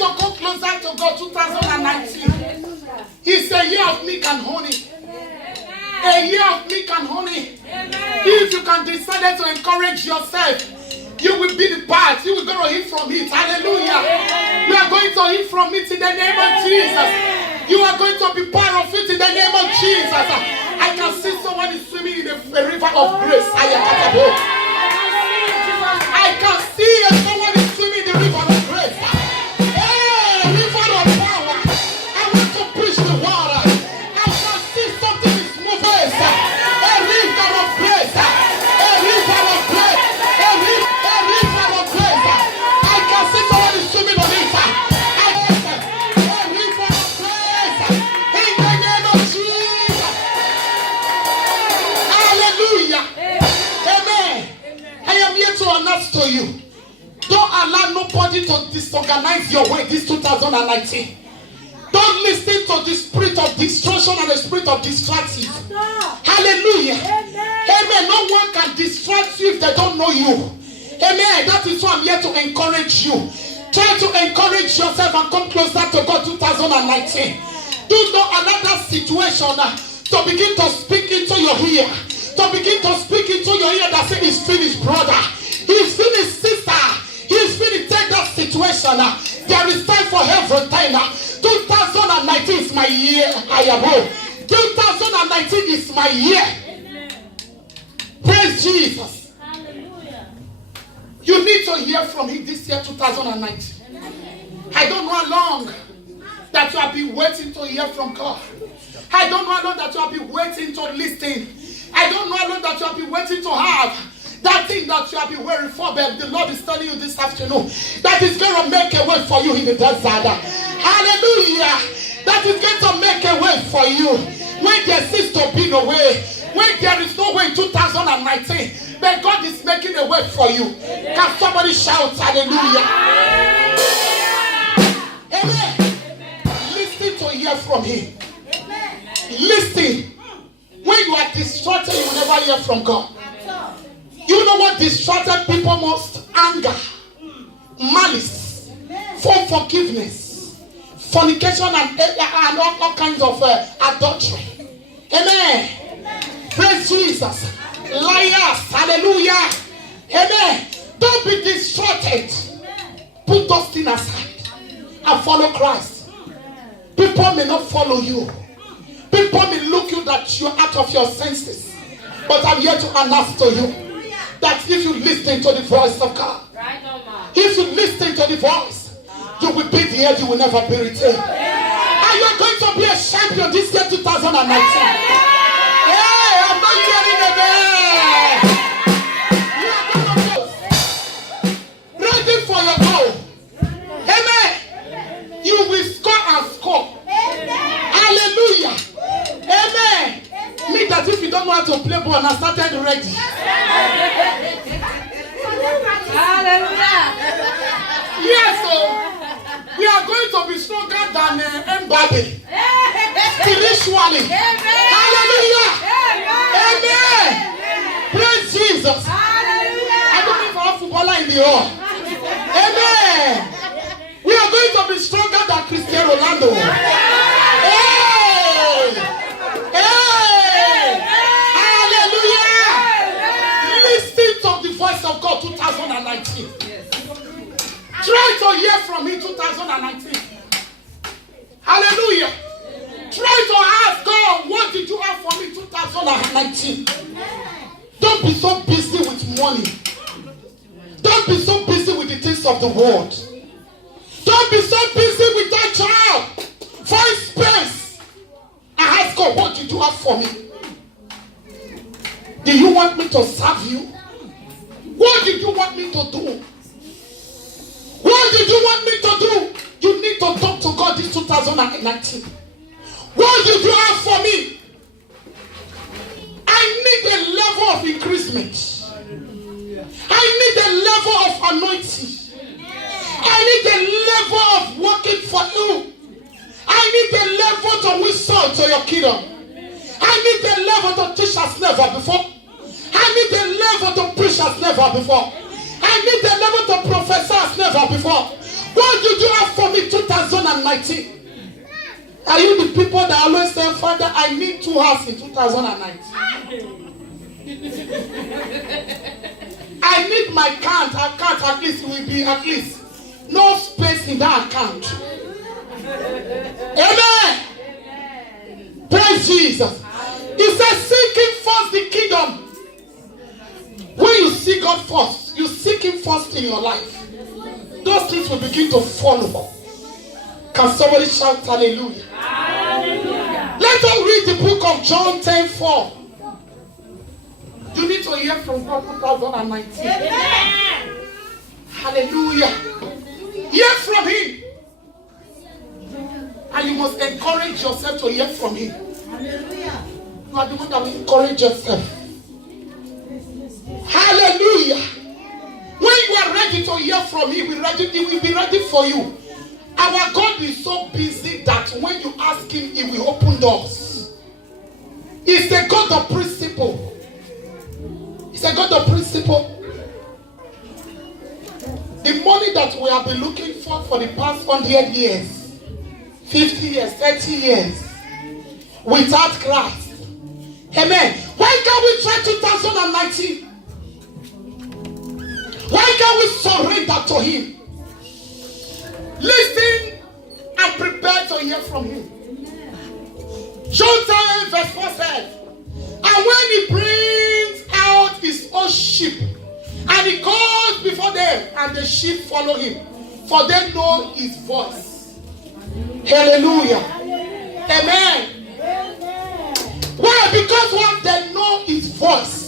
to come closer to God 2019. It's a year of milk and honey. A year of milk and honey. If you can decide to encourage yourself, you will be the part. You will go to eat from it. Hallelujah. You are going to eat from it in the name of Jesus. You are going to be part of it in the name of Jesus. I can see someone is swimming in a river of grace. I can see someone is swimming in the river of grace. Hey, river of power. I want to push the water. I can see something is moving. A river of grace. A river of grace. A river of grace. I can see someone is swimming on it. A river of grace. In the name of Jesus. Hallelujah. Amen. I am here to announce to you. Don't allow nobody to disorganize your way this 2019. Don't listen to the spirit of destruction and the spirit of distraction. Hallelujah. Amen. No one can distract you if they don't know you. Amen. That is why I'm here to encourage you. Try to encourage yourself and come closer to God 2019. Do not allow that situation to begin to speak into your ear. To begin to speak into your ear that say it's finished, brother. It's finished, sister. It's finished. Take that situation. There is time for everything. 2019 is my year. I am home. 2019 is my year. Amen. Praise Jesus. Hallelujah. You need to hear from him this year, 2019. Amen. I don't know how long that you have been waiting to hear from God. I don't know how long that you have been waiting to listen. I don't know how long that you have been waiting to have that thing that you have been waiting for, but the Lord is telling you this afternoon that is going to make a way for you in the desert. Hallelujah. That is going to make a way for you when there seems to be no way, when there is no way in 2019, but God is making a way for you. Can somebody shout hallelujah? Amen. Listen to hear from him. Listen. When you are distracted, you will never hear from God. You know what distracted people most? Anger, malice, unforgiveness, fornication, and all kinds of adultery. Amen. Praise Jesus. Liars. Hallelujah. Amen. Don't be distracted. Put those things aside and follow Christ. People may not follow you. People may look you that you're out of your senses. But I'm here to announce to you that if you listen to the voice of God, if you listen to the voice, you will be the head, you will never be retained. And you are going to be a champion this year 2019. Hey, I'm not hearing again. You are going to be ready for your goal. Amen. You will score and score. Hallelujah. Amen. Me that if you don't know how to play ball, I started ready. Hallelujah. Yes, so we are going to be stronger than Mbappe. Spiritually. Hallelujah. Amen. Praise Jesus. I don't know if I have a footballer in the hall. Amen. We are going to be stronger than Cristiano Ronaldo. Of God 2019. Try to hear from me 2019. Hallelujah. Try to ask God, what did you have for me 2019? Don't be so busy with money. Don't be so busy with the things of the world. Don't be so busy with that child. Find space and ask God, what did you have for me? Do you want me to serve you? What did you want me to do? What did you want me to do? You need to talk to God this 2019. What did you have for me? I need a level of increasement. I need a level of anointing. I need a level of working for you. I need a level to whistle to your kingdom. I need a level to teach as never before. I need a level to preach as never before. I need a level to prophesy as never before. What did you have for me 2019? Are you the people that always say, Father, I need 2 houses in 2019? I need my account at least will be at least no space in that account. Amen. Praise Jesus. He says, seeking first the kingdom. When you seek God first, you seek Him first in your life, those things will begin to follow. Can somebody shout hallelujah? Hallelujah. Let us read the book of John 10:4. You need to hear from God 2019. Amen. Hallelujah. Hear from Him. And you must encourage yourself to hear from Him. Hallelujah. You are the one that will encourage yourself. Hallelujah. When you are ready to hear from Him, He will be ready for you. Our God is so busy that when you ask Him, He will open doors. He's a God of principle. He's a God of principle. The money that we have been looking for the past 100 years, 50 years, 30 years, without Christ. Amen. Why can't we try 2019? Why can't we surrender to Him? Listen and prepare to hear from Him. John 10 verse 4 says, and when He brings out His own sheep, and He goes before them, and the sheep follow Him, for they know His voice. Hallelujah. Amen. Why? Because when they know His voice.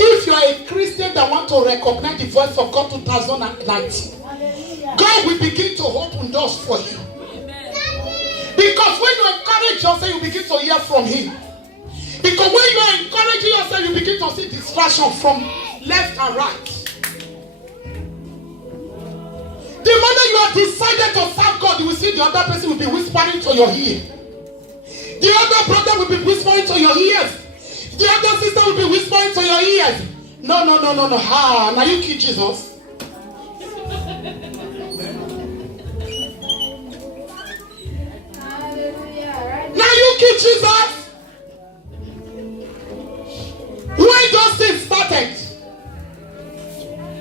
If you are a Christian that want to recognize the voice of God 2019, God will begin to open doors for you. Because when you encourage yourself, you begin to hear from Him. Because when you are encouraging yourself, you begin to see distraction from left and right. The moment you have decided to serve God, you will see the other person will be whispering to your ear. The other brother will be whispering to your ears. The other sister will be whispering to your ears. No. Ha, now you kill Jesus. Now you kill Jesus. When those things started,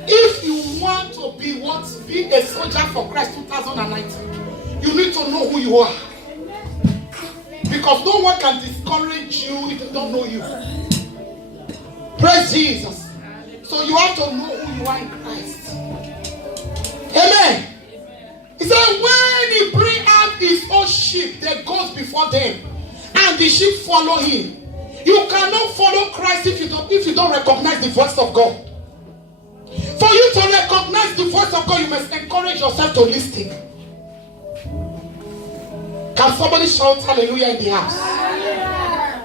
if you want to be a soldier for Christ 2019, you need to know who you are. Because no one can discourage you if they don't know you. Praise Jesus. So you have to know who you are in Christ. Amen. He said, when He bring out His own sheep, they goes before them, and the sheep follow Him. You cannot follow Christ if you don't recognize the voice of God. For you to recognize the voice of God, you must encourage yourself to listen. Can somebody shout hallelujah in the house? Hallelujah.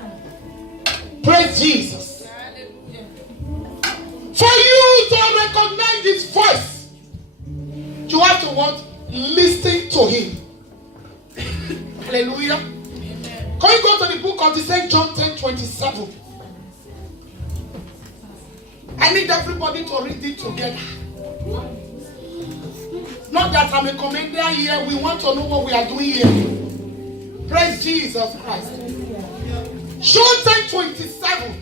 Praise Jesus. Hallelujah. For you to recognize His voice, you have to what? Listen to Him. Hallelujah. Amen. Can you go to the book of the St. John 10:27? I need everybody to read it together. Not that I'm a commentator here. We want to know what we are doing here. Praise Jesus Christ. John 10:27.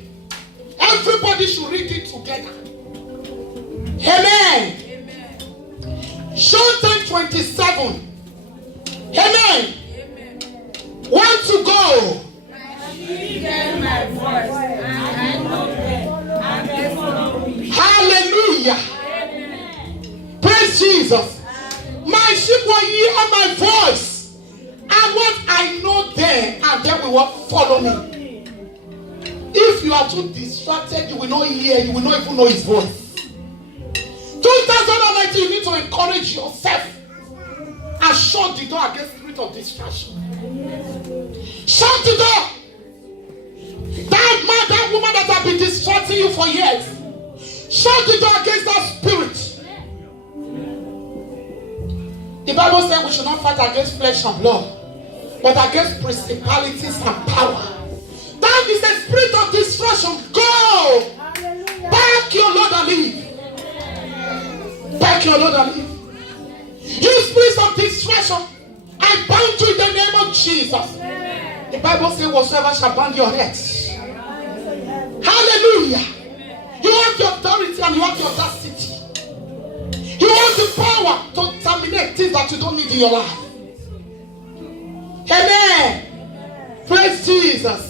Everybody should read it together. Amen. John 10:27. Amen. Want to go? Hallelujah. Praise Jesus. My sheep will hear my voice. And what I know them, and they will follow me. If you are too distracted, you will not hear, you will not even know His voice. 2019, you need to encourage yourself and shut the door against the spirit of distraction. Shut the door. That man, that woman that have been distracting you for years, shut the door against that spirit. The Bible says we should not fight against flesh and blood, but against principalities and power. That is the spirit of distraction. Go! Back your Lord and leave. Back your Lord and leave. spirits of distraction, I bind you in the name of Jesus. The Bible says, whatsoever shall bind your head. Hallelujah. You have the authority and you have the audacity. You have the power to terminate things that you don't need in your life. Amen. Praise Jesus.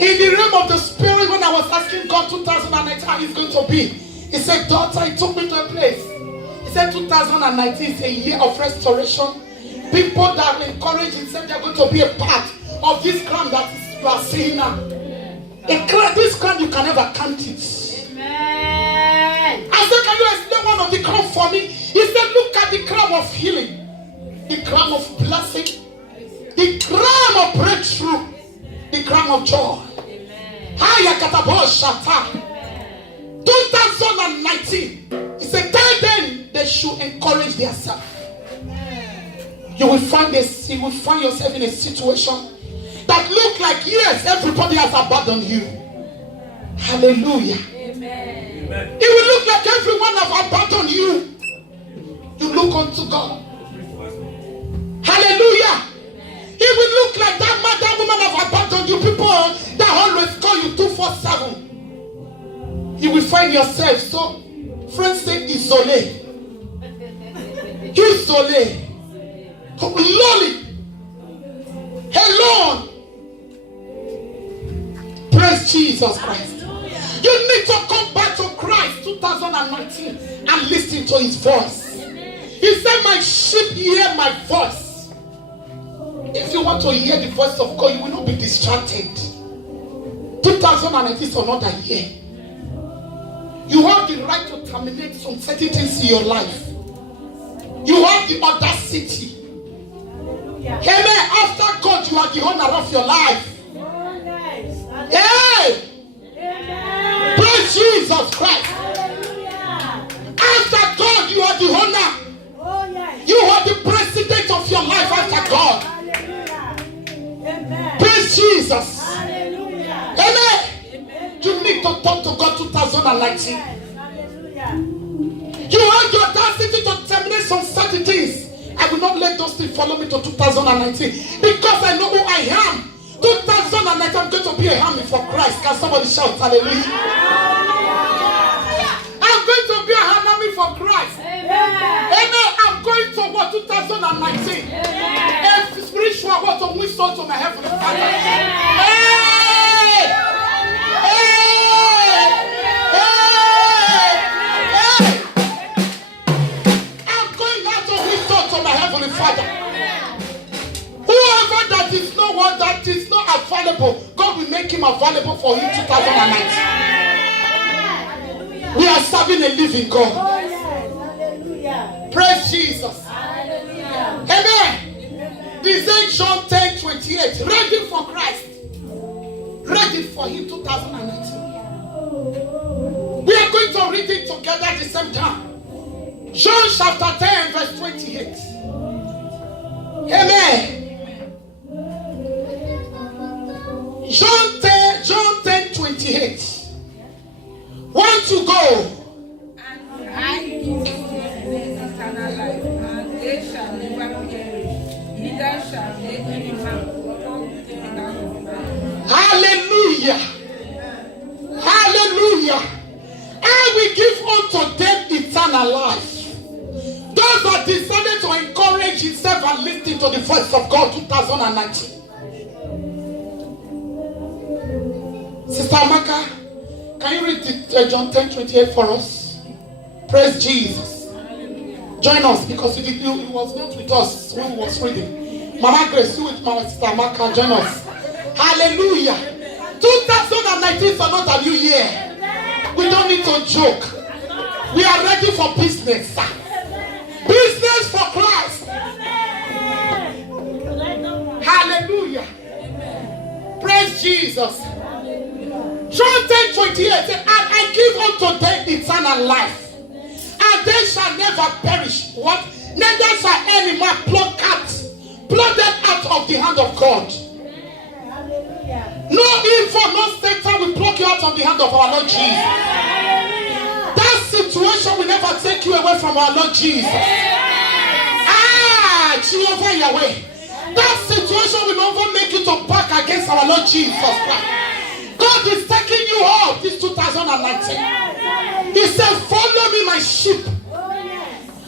In the realm of the spirit, when I was asking God 2019 how it's going to be, He said, daughter, He took me to a place. He said 2019 is a year of restoration. People that are encouraged and said they are going to be a part of this crown that you are seeing now. This crown, you can never count it. Amen. I said, can you explain one of the crown for me? He said, look at the crown of healing, the crown of blessing, the crown of breakthrough, the crown of joy. Haya katabo shata. 2019. He said, tell them they should encourage themselves. You will find yourself in a situation that look like, yes, everybody has abandoned you. Hallelujah. Amen. It will look like everyone has abandoned you. You look unto God. Hallelujah. It will look like that man, that woman have abandoned you. People that always call you 247. You will find yourself so, friends say, isolé. Isolé. Lonely. Alone. Praise Jesus Christ. You need to come back to Christ 2019 and listen to His voice. He said, my sheep hear my voice. If you want to hear the voice of God, you will not be distracted. 2019 is another year. You have the right to terminate some certain things in your life. You have the audacity. Amen. After God, you are the owner of your life. Hey! Praise Jesus Christ. After God, you are the owner. You are the president of your life after God. Praise Jesus. Amen. You need to talk to God 2019. You have the audacity to terminate some certain things. I will not let those things follow me to 2019 because I know who I am. 2019, I'm going to be a army for Christ. Can somebody shout hallelujah? I'm going to be a army for Christ. Amen. I'm going to what 2019. A spiritual what to win soul to my heavenly Father. Father, whoever that is no one that is not available, God will make him available for him 2019. We are serving a living God. Praise Jesus. Amen. This is John 10:28. Ready for Christ. Ready for him 2019. We are going to read it together at the same time. John chapter 10 verse 28. Amen. John 10:28. Want to go? And I give them eternal life, and they shall never perish, neither shall they any man come out of life. Hallelujah. Hallelujah. I will give unto them eternal life. Those that decided to encourage himself and listen to the voice of God 2019. Sister Amaka, can you read John 10:28 for us? Praise Jesus. Join us because he was not with us when we was reading. Mama Grace, you with Mama Sister Amaka, join us. Hallelujah. 2019 is another new year. We don't need to joke. We are ready for business. Business for Christ. Hallelujah. Praise Jesus. John 10:28 says, and I give unto them eternal life, and they shall never perish. What? Neither shall any man pluck them out of the hand of God. No evil, no Satan will pluck you out of the hand of our Lord Jesus. That situation will never take you away from our Lord Jesus. Jehovah Yahweh. That situation will never make you to back against our Lord Jesus Christ. God is taking you out this 2019. He said, follow me, my sheep.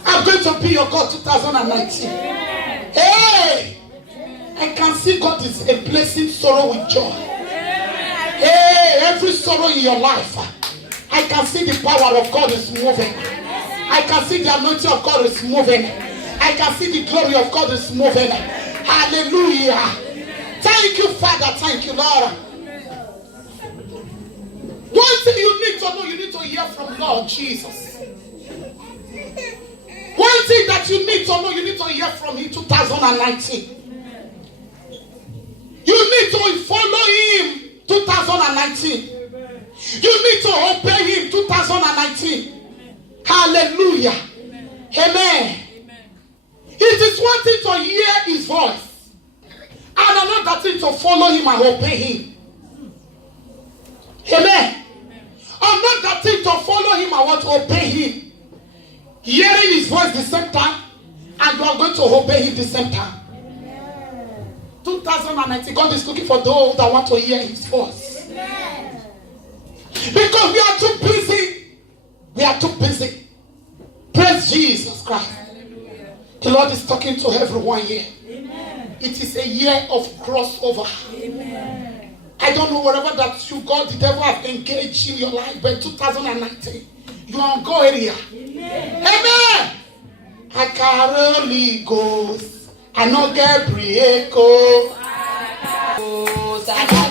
I'm going to be your God 2019. Hey, I can see God is replacing sorrow with joy. Hey, every sorrow in your life, I can see the power of God is moving. I can see the anointing of God is moving. I can see the glory of God is moving. Hallelujah. Thank you, Father. Thank you, Lord. One thing you need to know, you need to hear from Lord Jesus. One thing that you need to know, you need to hear from Him 2019. You need to follow Him 2019. You need to obey Him 2019. Hallelujah. Amen. It is one thing to hear His voice, and another thing to follow Him and obey Him. Amen. Another thing to follow Him and want to obey Him. Hearing His voice the same time, and you are going to obey Him the same time. 2019, God is looking for those that want to hear His voice. Because we are too busy. We are too busy. Praise Jesus Christ. The Lord is talking to everyone here. It is a year of crossover. I don't know wherever that you God, the devil have engaged in your life, but 2019, you are on go area. Amen. I carry Ghost. I know Gabriel. I know